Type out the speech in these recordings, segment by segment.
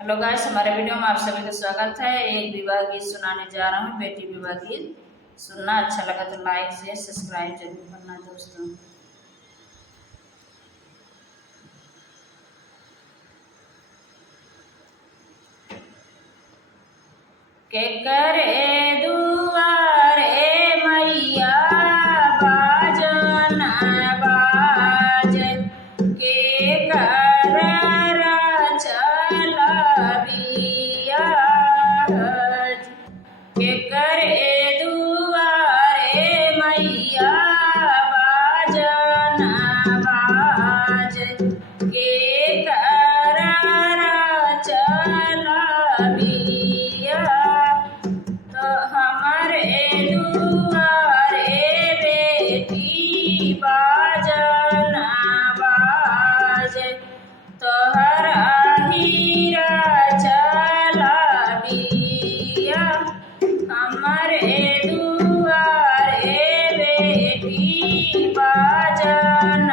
Hello guys, हमारे video में आप सभी का स्वागत है। एक विवाह गीत सुनाने जा रहा हूँ। बेटी विवाह गीत सुनना अच्छा लगा तो लाइक शेयर सब्सक्राइब जरूर करना दोस्तों। के करे दुआरे मैया बाजन बाज के कर चला बिया के करे दुआरे मैया बाजन बाज के कर चला बिया तो हमारे दुआरे बेटी बाजन बाज तोहरा हीरा चला बिया हमारे दुआरे बेटी बाजन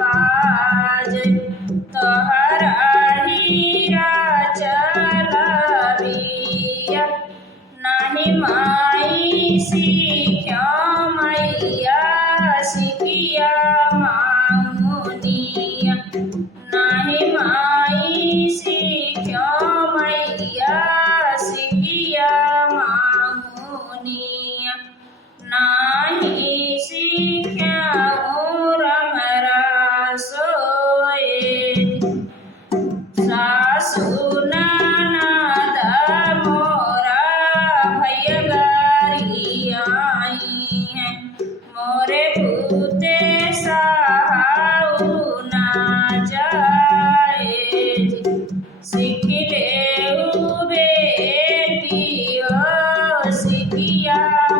बाज तोहरा हीरा चला बिया नाही माई सीख्या मैया सिखिया मांगुनिया नाही माई सीख्या मैया सिखिया मांगुनिया नाही सीख्या रमरा सोए सासु ननद मोरा भैया गारी आई हैं मोरे भूते साहु ना जाए सीख ले बेटियो सिखिया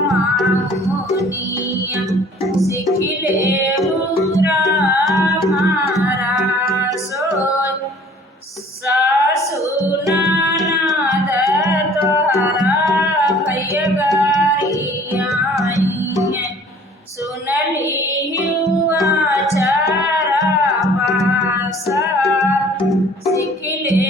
मांगुनिया सीख ले हमारा सोच सासु ननद तोहरा भैया गारी आई हैं सुनली हुआ चारा पासा सीख ले